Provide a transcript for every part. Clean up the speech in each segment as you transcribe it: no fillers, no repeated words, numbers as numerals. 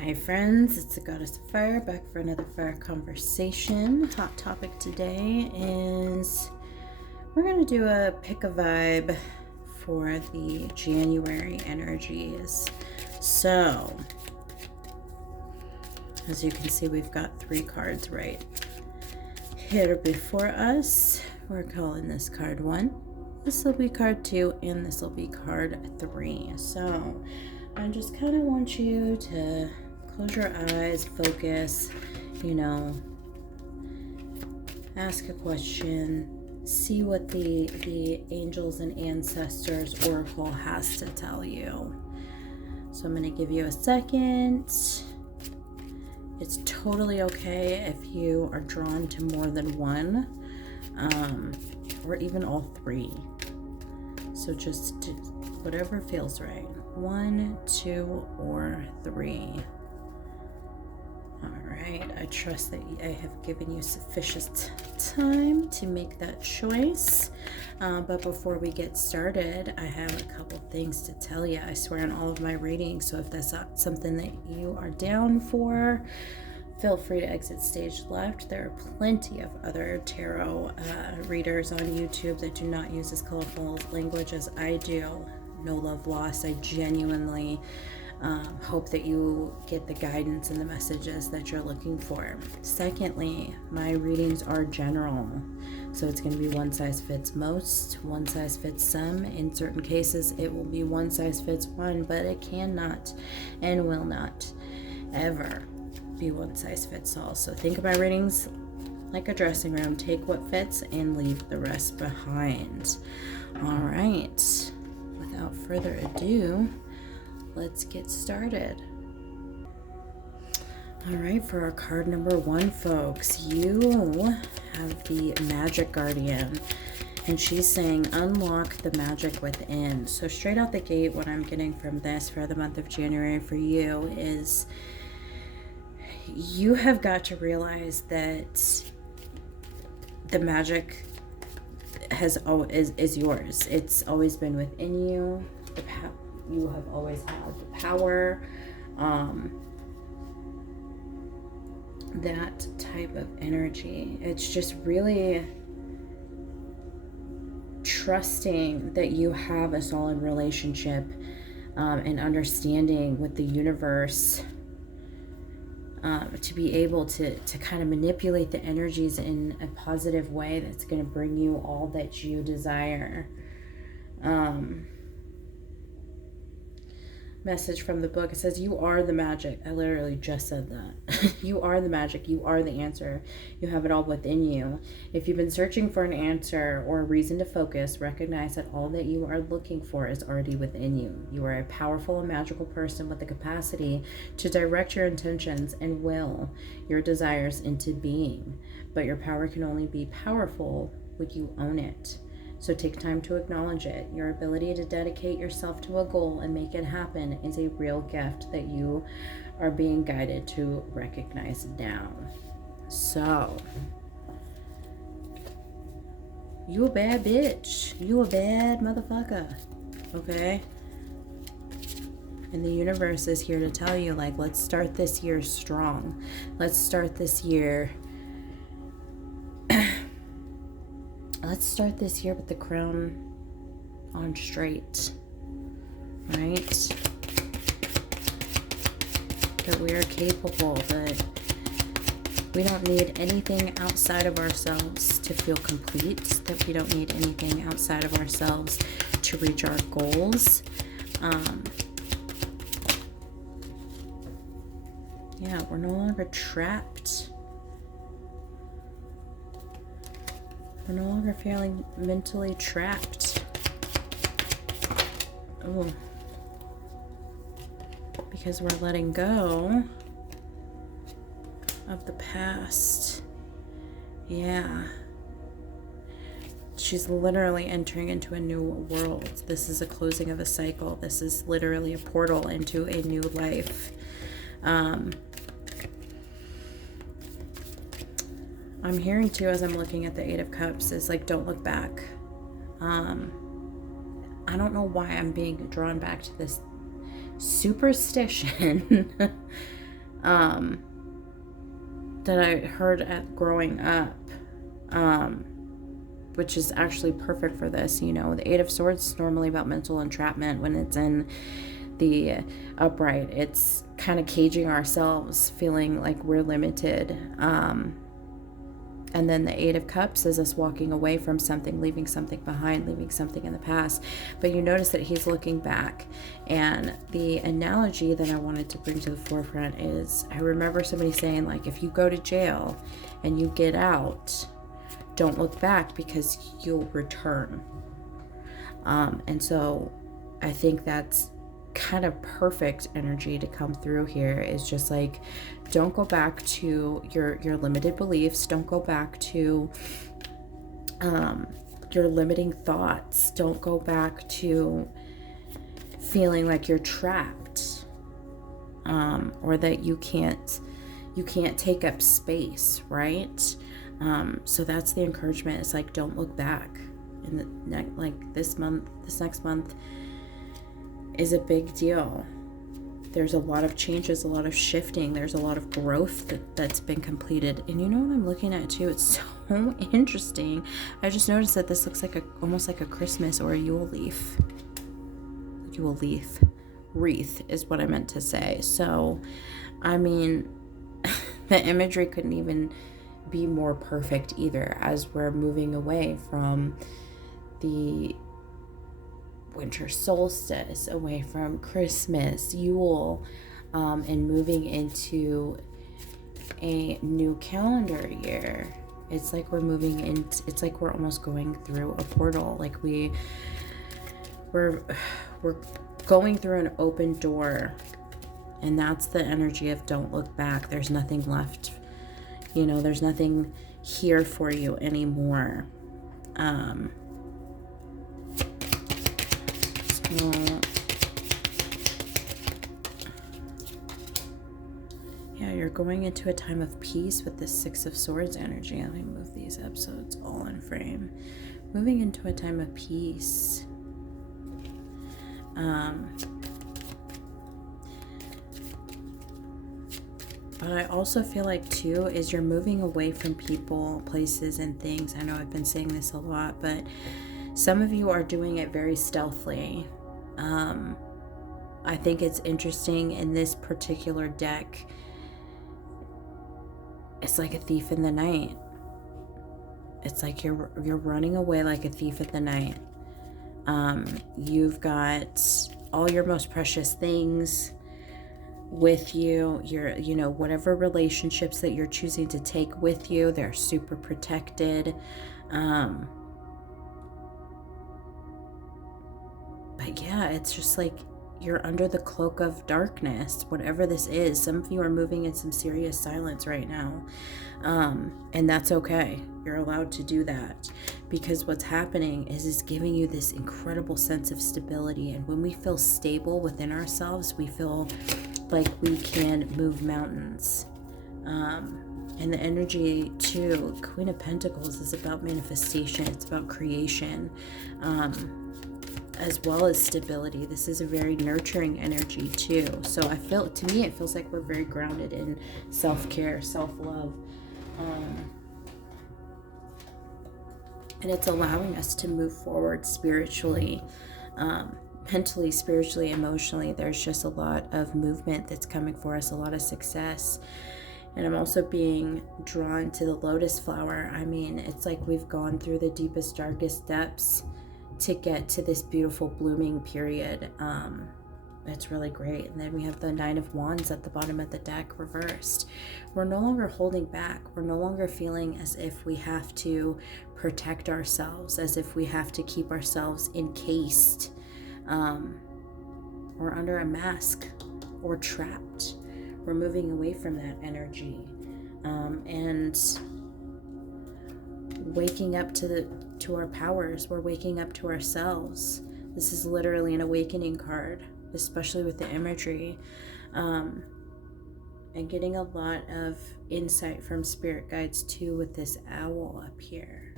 Hi friends, it's the Goddess of Fire back for another fire conversation. Hot topic today is we're going to do a pick a vibe for the January energies. So, as you can see, we've got 3 cards right here before us. We're calling this card 1, this will be card 2, and this will be card 3. So, I just kind of want you to close your eyes, focus, ask a question, see what the angels and ancestors oracle has to tell you. So I'm going to give you a second. It's totally okay if you are drawn to more than one, or even all 3. So just whatever feels right. 1, 2, or 3. All right, I trust that I have given you sufficient time to make that choice. But before we get started, I have a couple things to tell you. I swear on all of my readings, so if that's not something that you are down for, feel free to exit stage left. There are plenty of other tarot readers on YouTube that do not use as colorful language as I do. No love lost. I genuinely hope that you get the guidance and the messages that you're looking for. Secondly, my readings are general. So it's going to be one size fits most, one size fits some. In certain cases, it will be one size fits one, but it cannot and will not ever be one size fits all. So think of my readings like a dressing room. Take what fits and leave the rest behind. All right. Without further ado, let's get started. All right, for our card number 1, folks, you have the Magic Guardian, and she's saying unlock the magic within. So straight out the gate, what I'm getting from this for the month of January for you is you have got to realize that the magic is yours. It's always been within you. You have always had the power. That type of energy. It's just really trusting that you have a solid relationship and understanding with the universe to be able to kind of manipulate the energies in a positive way that's going to bring you all that you desire. Message from the book. It says, you are the magic. I literally just said that. You are the magic. You are the answer. You have it all within you. If you've been searching for an answer or a reason to focus, recognize that all that you are looking for is already within you. You are a powerful and magical person with the capacity to direct your intentions and will your desires into being. But your power can only be powerful when you own it. So take time to acknowledge it. Your ability to dedicate yourself to a goal and make it happen is a real gift that you are being guided to recognize now. So, you a bad bitch. You a bad motherfucker. Okay? And the universe is here to tell you, like, let's start this year strong. Let's start this year with the crown on straight, right? That we are capable, that we don't need anything outside of ourselves to feel complete, that we don't need anything outside of ourselves to reach our goals. Yeah, we're no longer trapped. We're no longer feeling mentally trapped. Oh. Because we're letting go of the past. Yeah. She's literally entering into a new world. This is a closing of a cycle. This is literally a portal into a new life. I'm hearing too, as I'm looking at the 8 of Cups, is like, don't look back. I don't know why I'm being drawn back to this superstition that I heard growing up, which is actually perfect for this. The Eight of Swords is normally about mental entrapment. When it's in the upright, it's kind of caging ourselves, feeling like we're limited. And then the Eight of Cups is us walking away from something, leaving something behind, leaving something in the past. But you notice that he's looking back. And the analogy that I wanted to bring to the forefront is, I remember somebody saying, like, if you go to jail and you get out, don't look back because you'll return. And so I think that's kind of perfect energy to come through here. Is just like, don't go back to your limited beliefs. Don't go back to your limiting thoughts. Don't go back to feeling like you're trapped, or that you can't take up space, right? So that's the encouragement. It's like, don't look back. And this next month is a big deal. There's a lot of changes, a lot of shifting. There's a lot of growth that's been completed. And you know what I'm looking at too? It's so interesting. I just noticed that this looks like almost like a Christmas or a Yule leaf. Yule leaf. Wreath is what I meant to say. So, I mean, the imagery couldn't even be more perfect either, as we're moving away from the winter solstice, away from Christmas, Yule, and moving into a new calendar year. It's like we're moving into, it's like we're almost going through a portal. Like we're going through an open door, and that's the energy of don't look back. There's nothing left, there's nothing here for you anymore. Yeah, you're going into a time of peace with the Six of Swords energy. Let me move these up so it's all in frame. Moving into a time of peace. But I also feel like too is you're moving away from people, places, and things. I know I've been saying this a lot, but some of you are doing it very stealthily. I think it's interesting in this particular deck. It's like a thief in the night. It's like you're running away like a thief in the night. You've got all your most precious things with you. Whatever relationships that you're choosing to take with you, they're super protected. But yeah, it's just like you're under the cloak of darkness, whatever this is. Some of you are moving in some serious silence right now. And that's okay. You're allowed to do that, because what's happening is giving you this incredible sense of stability. And when we feel stable within ourselves, we feel like we can move mountains. And the energy too, Queen of Pentacles, is about manifestation. It's about creation. As well as stability. This is a very nurturing energy too. So to me, it feels like we're very grounded in self-care, self-love. And it's allowing us to move forward spiritually, mentally, spiritually, emotionally. There's just a lot of movement that's coming for us, a lot of success. And I'm also being drawn to the lotus flower. I mean, it's like we've gone through the deepest, darkest depths to get to this beautiful blooming period. It's really great. And then we have the Nine of Wands at the bottom of the deck reversed. We're no longer holding back. We're no longer feeling as if we have to protect ourselves, as if we have to keep ourselves encased, or under a mask, or trapped. We're moving away from that energy, and waking up to our powers. We're waking up to ourselves. This is literally an awakening card, especially with the imagery, and getting a lot of insight from spirit guides too with this owl up here.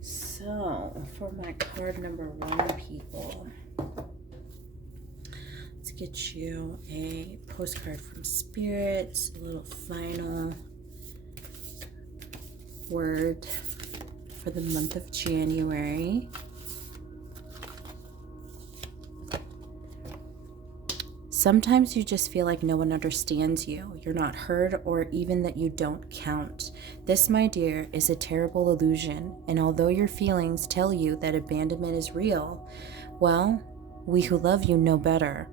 So for my card number 1, people, let's get you a postcard from Spirit, a little final word for the month of January. Sometimes you just feel like no one understands you, you're not heard, or even that you don't count. This, my dear, is a terrible illusion, and although your feelings tell you that abandonment is real, well, we who love you know better.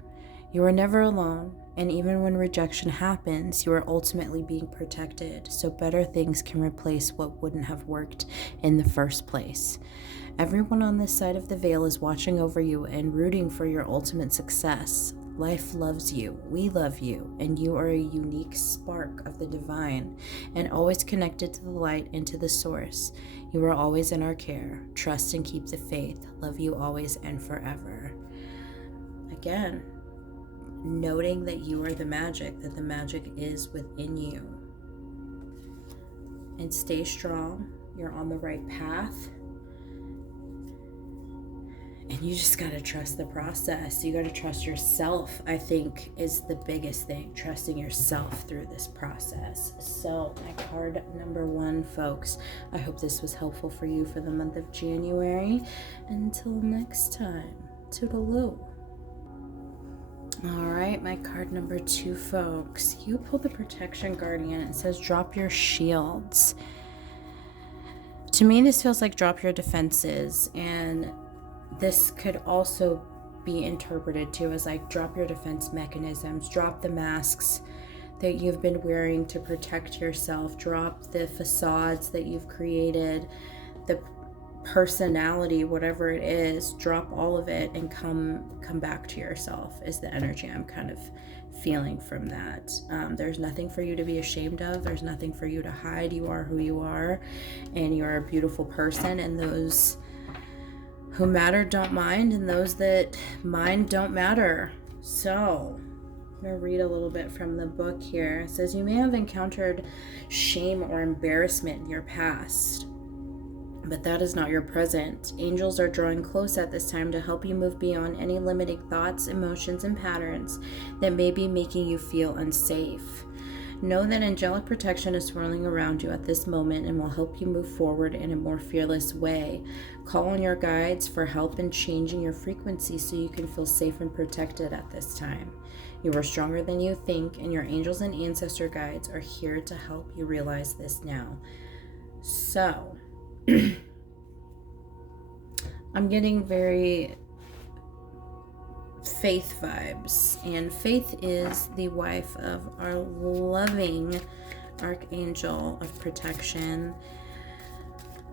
You are never alone, and even when rejection happens, you are ultimately being protected, so better things can replace what wouldn't have worked in the first place. Everyone on this side of the veil is watching over you and rooting for your ultimate success. Life loves you, we love you, and you are a unique spark of the divine and always connected to the light and to the source. You are always in our care. Trust and keep the faith. Love you always and forever. Again, noting that you are the magic, that the magic is within you. And stay strong. You're on the right path. And you just got to trust the process. You got to trust yourself, I think, is the biggest thing. Trusting yourself through this process. So, my card number 1, folks. I hope this was helpful for you for the month of January. Until next time, toodaloo. All right, my card number 2, folks. You pulled the Protection Guardian. It says, drop your shields. To me, this feels like drop your defenses, and this could also be interpreted too as like drop your defense mechanisms, drop the masks that you've been wearing to protect yourself, drop the facades that you've created, the personality, whatever it is, drop all of it and come back to yourself is the energy I'm kind of feeling from that. There's nothing for you to be ashamed of. There's nothing for you to hide. You are who you are, and you're a beautiful person, and those who matter don't mind, and those that mind don't matter. So, I'm going to read a little bit from the book here. It says, you may have encountered shame or embarrassment in your past, but that is not your present. Angels are drawing close at this time to help you move beyond any limiting thoughts, emotions, and patterns that may be making you feel unsafe. Know that angelic protection is swirling around you at this moment and will help you move forward in a more fearless way. Call on your guides for help in changing your frequency so you can feel safe and protected at this time. You are stronger than you think, and your angels and ancestor guides are here to help you realize this now. So, I'm getting very Faith vibes, and Faith is the wife of our loving Archangel of Protection,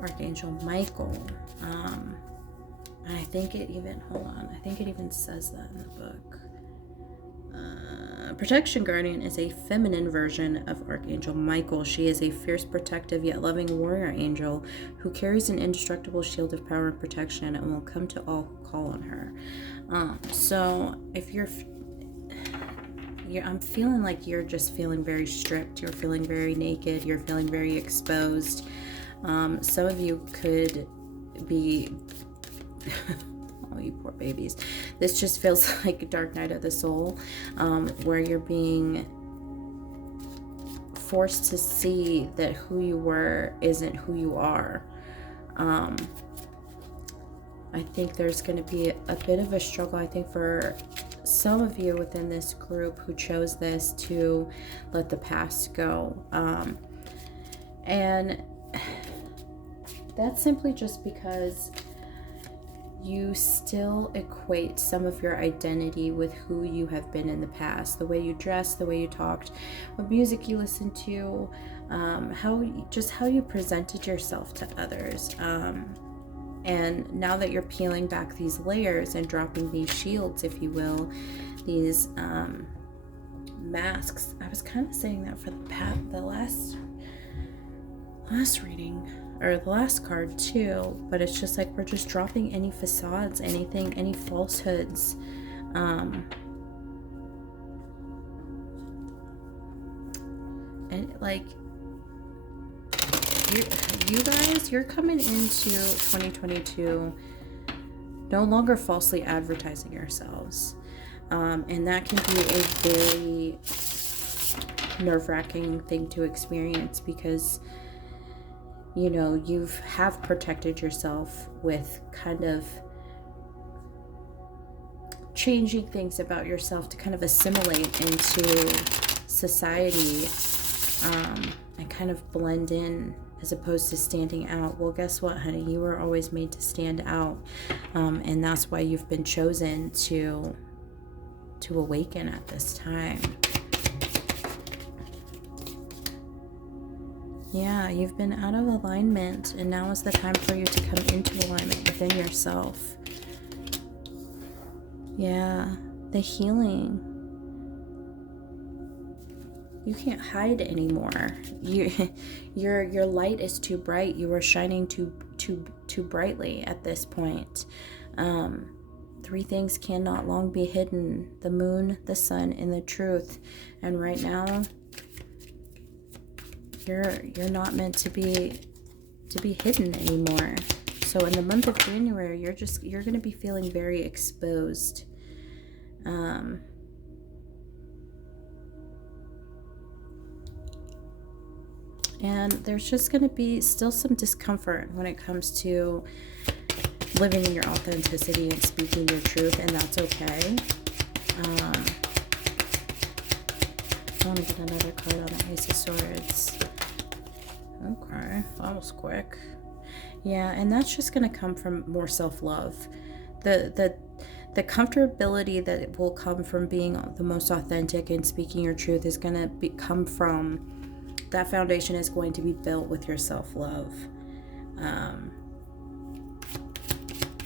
Archangel Michael. And I think it even, I think it even says that in the book. Protection Guardian is a feminine version of Archangel Michael. She is a fierce, protective, yet loving warrior angel who carries an indestructible shield of power and protection and will come to all who call on her. So if I'm feeling like you're just feeling very stripped, you're feeling very naked, you're feeling very exposed. Some of you could be oh, you poor babies. This just feels like a dark night of the soul, where you're being forced to see that who you were isn't who you are. I think there's going to be a bit of a struggle, I think, for some of you within this group who chose this to let the past go. And that's simply just because you still equate some of your identity with who you have been in the past, the way you dressed, the way you talked, what music you listened to, how you presented yourself to others. And now that you're peeling back these layers and dropping these shields, if you will, these masks. I was kind of saying that for the last reading, or the last card too, but it's just like we're just dropping any facades, anything, any falsehoods. And like you guys, you're coming into 2022 no longer falsely advertising yourselves. And that can be a very nerve-wracking thing to experience, because you know, you have protected yourself with kind of changing things about yourself to kind of assimilate into society, and kind of blend in as opposed to standing out. Well, guess what, honey? You were always made to stand out, and that's why you've been chosen to awaken at this time. Yeah, you've been out of alignment, and now is the time for you to come into alignment within yourself. Yeah, the healing. You can't hide anymore. Your light is too bright. You are shining too brightly at this point. 3 things cannot long be hidden: the moon, the sun, and the truth. And right now, you're not meant to be hidden anymore. So in the month of January, you're going to be feeling very exposed. And there's just going to be still some discomfort when it comes to living in your authenticity and speaking your truth, and that's okay. I want to get another card on the Ace of Swords. Okay, that was quick. Yeah, and that's just going to come from more self-love. The comfortability that will come from being the most authentic and speaking your truth is going to come from, that foundation is going to be built with your self-love.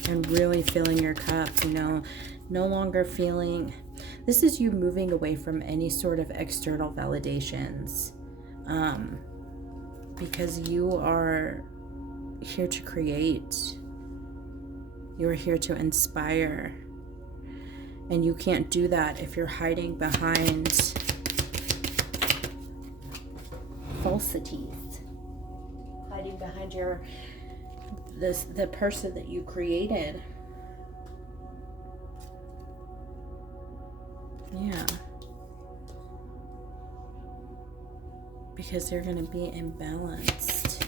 And really filling your cup, you know, no longer feeling, this is you moving away from any sort of external validations, because you are here to create, you are here to inspire, and you can't do that if you're hiding behind falsities, hiding behind the person that you created. Yeah, because they're going to be imbalanced,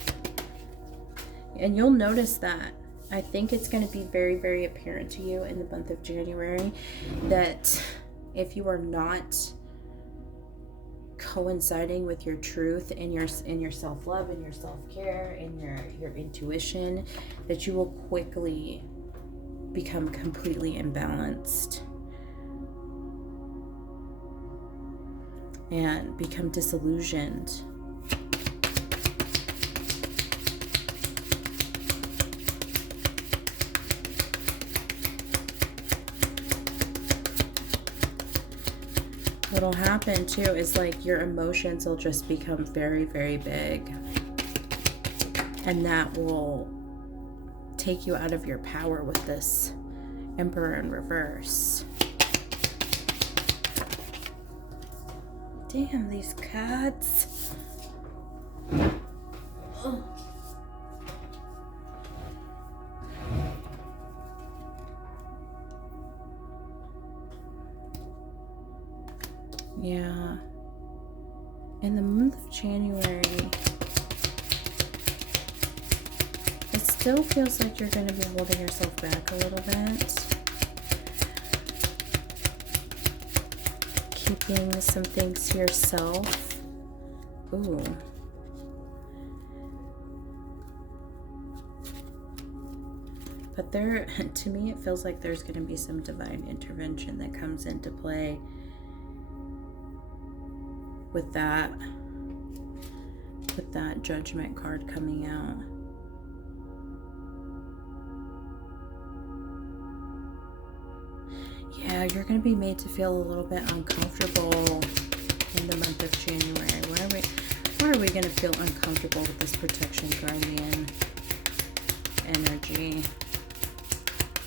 and you'll notice that. I think it's going to be very, very apparent to you in the month of January that if you are not coinciding with your truth and your self-love and your self-care and your intuition, that you will quickly become completely imbalanced and become disillusioned. What'll happen too is like your emotions will just become very, very big, and that will take you out of your power with this Emperor in reverse. Damn, these cats. Ugh. Yeah. In the month of January, it still feels like you're going to be holding yourself back a little bit. Keeping some things to yourself. Ooh. But there, to me, it feels like there's going to be some divine intervention that comes into play with that Judgment card coming out. Yeah, you're going to be made to feel a little bit uncomfortable in the month of January. Why are we going to feel uncomfortable with this protection guardian energy?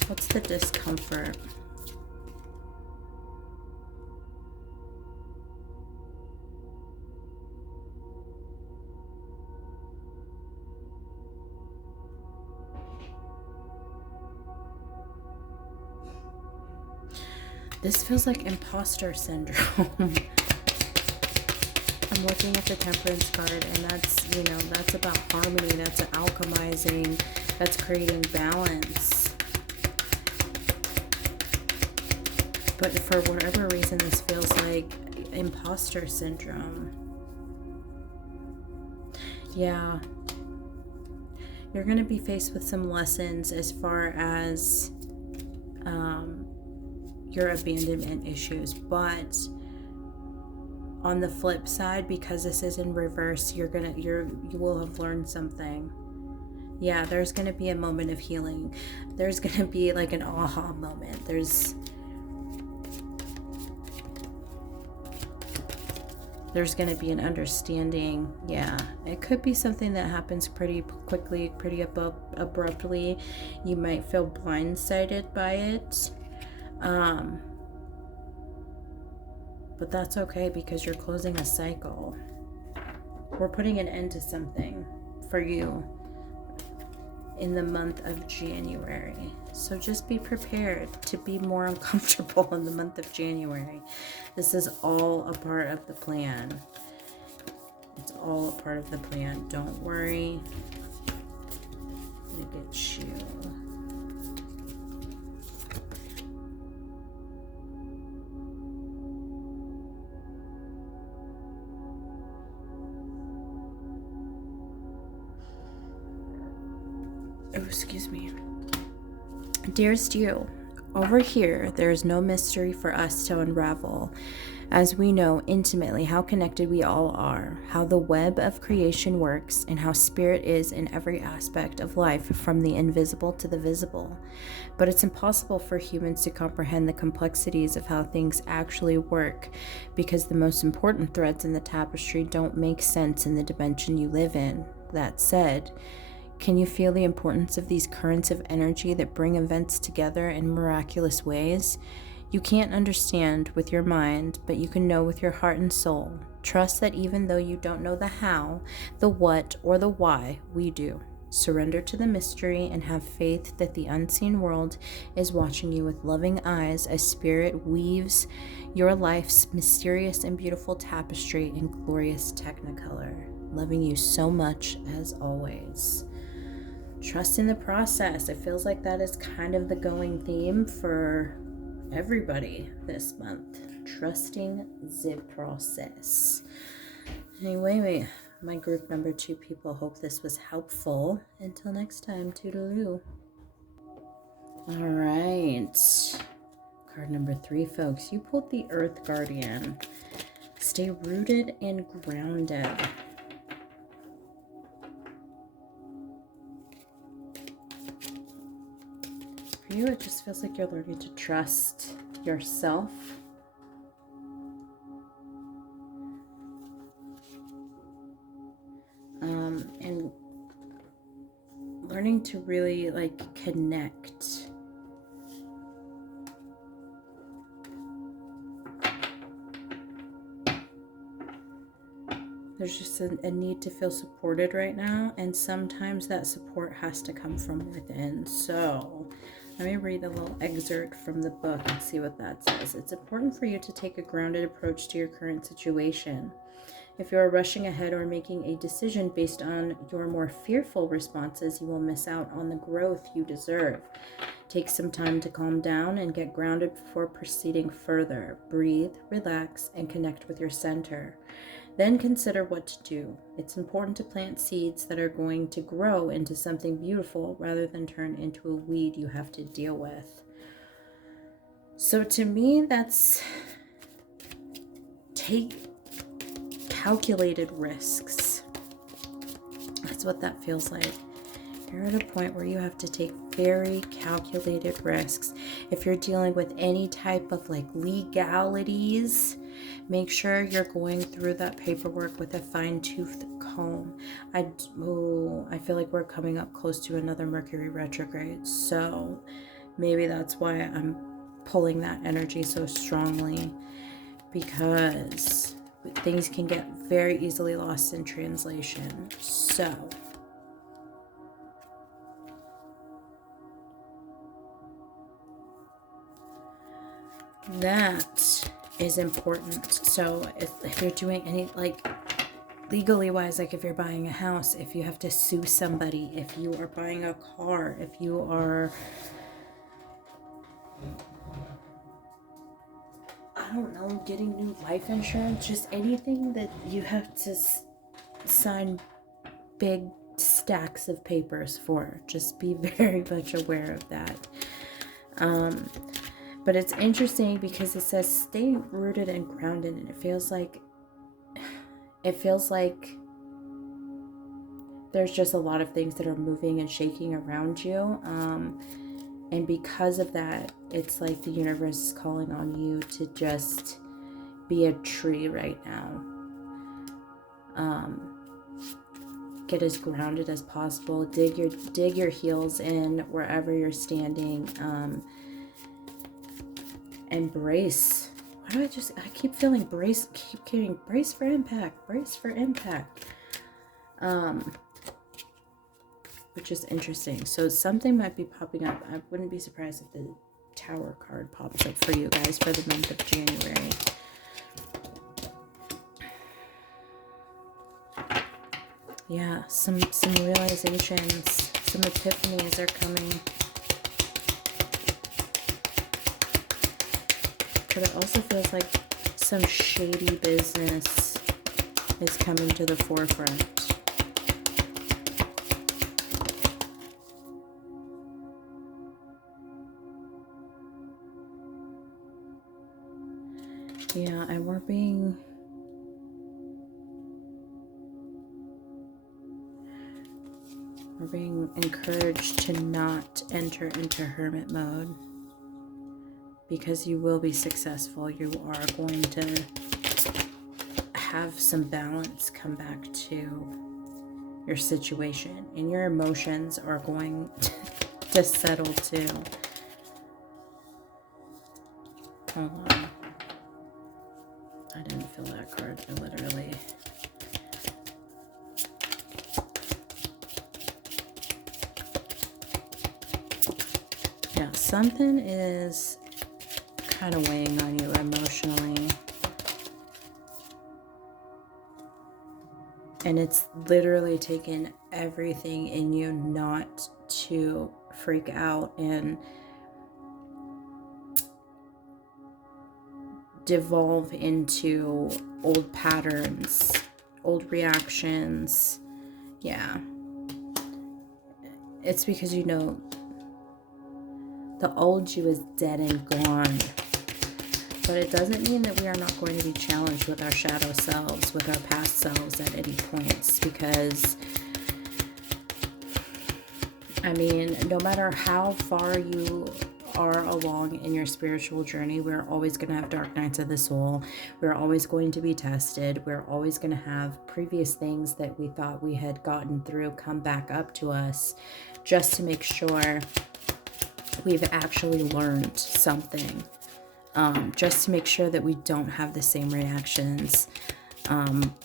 What's the discomfort? This feels like imposter syndrome. I'm looking at the Temperance card, and that's, that's about harmony, that's alchemizing, that's creating balance. But for whatever reason, this feels like imposter syndrome. Yeah. You're going to be faced with some lessons as far as your abandonment issues, but on the flip side, because this is in reverse, you will have learned something. Yeah, there's going to be a moment of healing. There's going to be like an aha moment. There's going to be an understanding. Yeah, it could be something that happens pretty quickly, pretty abruptly. You might feel blindsided by it. But that's okay, because you're closing a cycle. We're putting an end to something for you in the month of January. So just be prepared to be more uncomfortable in the month of January. This is all a part of the plan. It's all a part of the plan. Don't worry. Look at you. Oh, excuse me. Dearest you, over here, there is no mystery for us to unravel, as we know intimately how connected we all are, how the web of creation works, and how spirit is in every aspect of life, from the invisible to the visible. But it's impossible for humans to comprehend the complexities of how things actually work, because the most important threads in the tapestry don't make sense in the dimension you live in. That said, can you feel the importance of these currents of energy that bring events together in miraculous ways? You can't understand with your mind, but you can know with your heart and soul. Trust that even though you don't know the how, the what, or the why, we do. Surrender to the mystery and have faith that the unseen world is watching you with loving eyes as spirit weaves your life's mysterious and beautiful tapestry in glorious technicolor. Loving you so much as always. Trust in the process. It feels like that is kind of the going theme for everybody this month. Trusting the process. Anyway, my group number 2 people, hope this was helpful. Until next time, toodaloo. All right. Card number 3, folks. You pulled the Earth Guardian. Stay rooted and grounded. For you, it just feels like you're learning to trust yourself. And learning to really connect. There's just a need to feel supported right now, and sometimes that support has to come from within. So let me read a little excerpt from the book and see what that says. It's important for you to take a grounded approach to your current situation. If you are rushing ahead or making a decision based on your more fearful responses, you will miss out on the growth you deserve. Take some time to calm down and get grounded before proceeding further. Breathe, relax, and connect with your center. Then consider what to do. It's important to plant seeds that are going to grow into something beautiful rather than turn into a weed you have to deal with. So to me, that's take calculated risks. That's what that feels like. You're at a point where you have to take very calculated risks. If you're dealing with any type of legalities, make sure you're going through that paperwork with a fine-toothed comb. I feel like we're coming up close to another Mercury retrograde, so maybe that's why I'm pulling that energy so strongly, because things can get very easily lost in translation. So That is important. So if you're doing any, like, legally wise, like if you're buying a house, if you have to sue somebody, if you are buying a car, if you are, I don't know, getting new life insurance, just anything that you have to sign big stacks of papers for, just be very much aware of that. But it's interesting because it says stay rooted and grounded, and it feels like there's just a lot of things that are moving and shaking around you. And because of that, it's like the universe is calling on you to just be a tree right now. Get as grounded as possible. Dig your heels in wherever you're standing. And brace. Why do I keep feeling brace? Keep getting brace for impact. Brace for impact. Which is interesting. So something might be popping up. I wouldn't be surprised if the Tower card pops up for you guys for the month of January. Yeah, some realizations, some epiphanies are coming. But it also feels like some shady business is coming to the forefront. Yeah, and we're being encouraged to not enter into hermit mode, because you will be successful. You are going to have some balance come back to your situation, and your emotions are going to settle too. Hold on. I didn't feel that card. I literally... Yeah, something is kind of weighing on you emotionally. And it's literally taken everything in you not to freak out and devolve into old patterns, old reactions. Yeah. It's because you know the old you is dead and gone. But it doesn't mean that we are not going to be challenged with our shadow selves, with our past selves at any points, because I mean, no matter how far you are along in your spiritual journey, we're always going to have dark nights of the soul. We're always going to be tested. We're always going to have previous things that we thought we had gotten through come back up to us, just to make sure we've actually learned something. Just to make sure that we don't have the same reactions,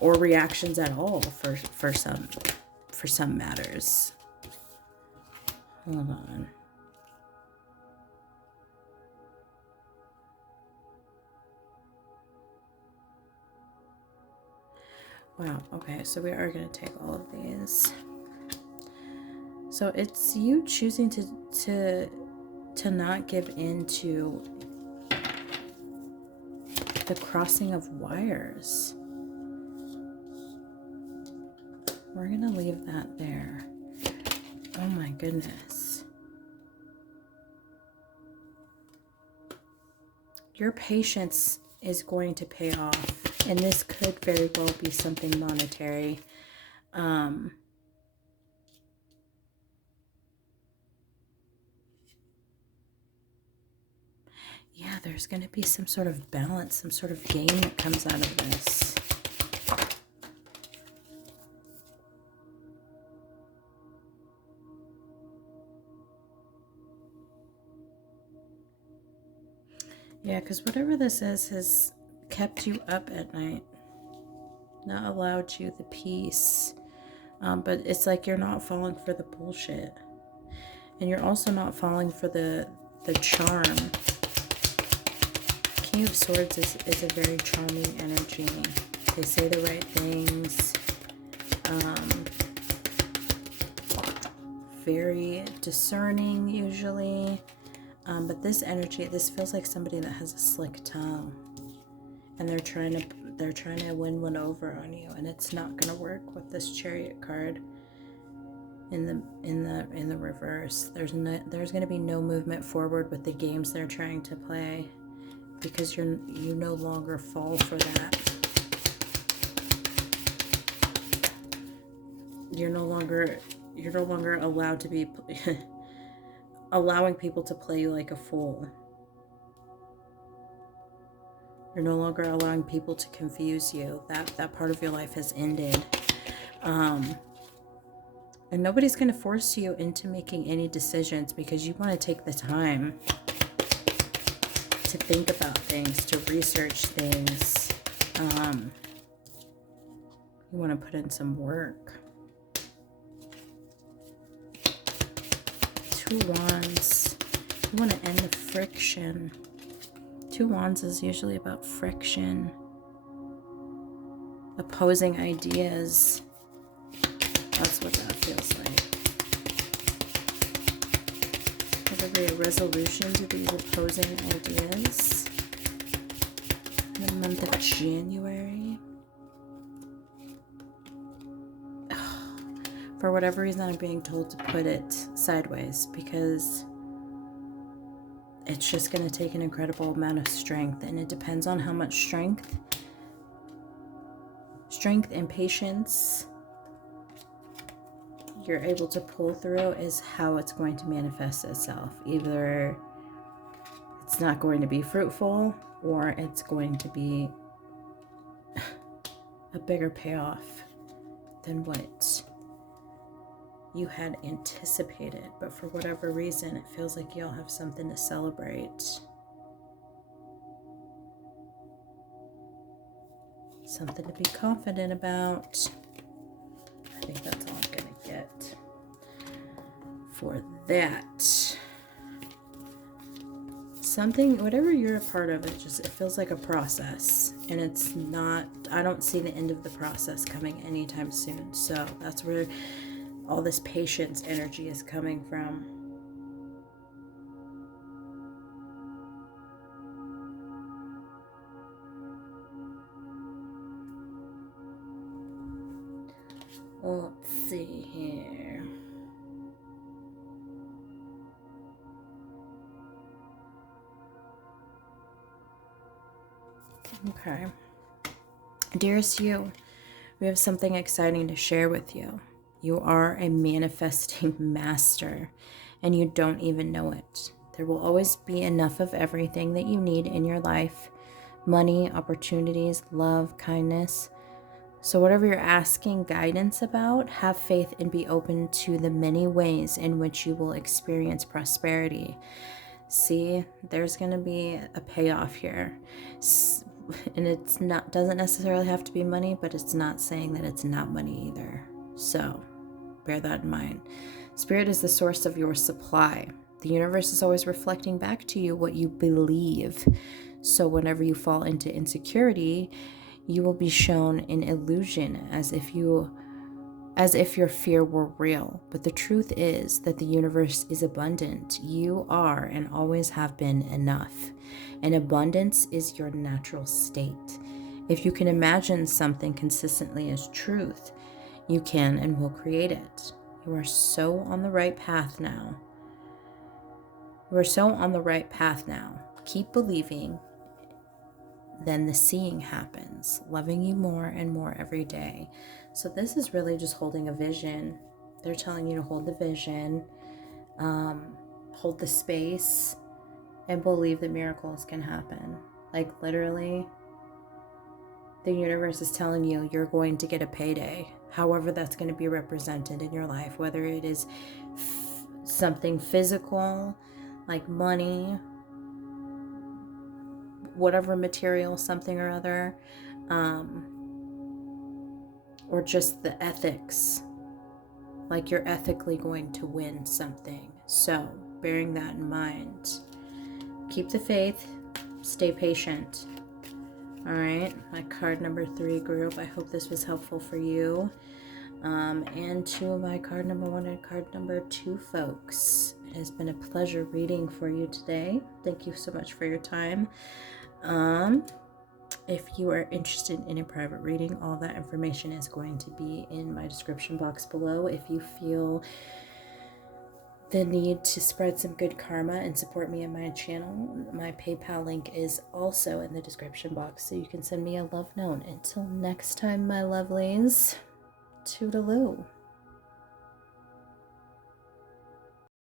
or reactions at all for some matters. Hold on. Wow, okay, so we are going to take all of these. So it's you choosing to not give in to the crossing of wires. We're going to leave that there. Oh my goodness. Your patience is going to pay off, and this could very well be something monetary. Yeah, there's going to be some sort of balance, some sort of gain that comes out of this. Yeah, because whatever this is has kept you up at night, not allowed you the peace. But it's like you're not falling for the bullshit. And you're also not falling for the charm King of Swords is a very charming energy. They say the right things. Very discerning usually. But this energy, this feels like somebody that has a slick tongue. And they're trying to win one over on you, and it's not going to work with this Chariot card in the reverse. There's going to be no movement forward with the games they're trying to play, because you no longer fall for that. You're no longer allowed to be allowing people to play you like a fool. You're no longer allowing people to confuse you. That part of your life has ended. And nobody's going to force you into making any decisions, because you want to take the time to think about things, to research things. You want to put in some work. 2 Wands. You want to end the friction. 2 Wands is usually about friction, opposing ideas. That's what that feels like. Will there be a resolution to these opposing ideas in the month of January? For whatever reason, I'm being told to put it sideways, because it's just going to take an incredible amount of strength, and it depends on how much strength and patience you're able to pull through is how it's going to manifest itself. Either it's not going to be fruitful, or it's going to be a bigger payoff than what you had anticipated. But for whatever reason, it feels like you'll have something to celebrate. Something to be confident about. I think that's all I'm going to get for that. Something, whatever you're a part of, it feels like a process, and it's not, I don't see the end of the process coming anytime soon. So that's where all this patience energy is coming from. Well, let's see here. Okay. Dearest you, we have something exciting to share with you. You are a manifesting master, and you don't even know it. There will always be enough of everything that you need in your life: money, opportunities, love, kindness. So whatever you're asking guidance about, have faith and be open to the many ways in which you will experience prosperity. See, there's going to be a payoff here. And doesn't necessarily have to be money, but it's not saying that it's not money either. So bear that in mind. Spirit is the source of your supply. The universe is always reflecting back to you what you believe. So whenever you fall into insecurity, you will be shown an illusion as if your fear were real. But the truth is that the universe is abundant. You are and always have been enough. And abundance is your natural state. If you can imagine something consistently as truth, you can and will create it. You are so on the right path now. You are so on the right path now. Keep believing. Then the seeing happens, loving you more and more every day. So this is really just holding a vision. They're telling you to hold the vision, hold the space, and believe that miracles can happen. Like literally, the universe is telling you you're going to get a payday. However that's going to be represented in your life, whether it is something physical, like money, whatever material, something or other, or just the ethics, like you're ethically going to win something. So bearing that in mind, keep the faith, Stay patient. All right, my card number 3 group. I hope this was helpful for you. And to my card number 1 and card number 2 folks. It has been a pleasure reading for you today. Thank you so much for your time. If you are interested in a private reading, all that information is going to be in my description box below. If you feel the need to spread some good karma and support me and my channel, my PayPal link is also in the description box, so you can send me a love note. Until next time, my lovelies, toodaloo.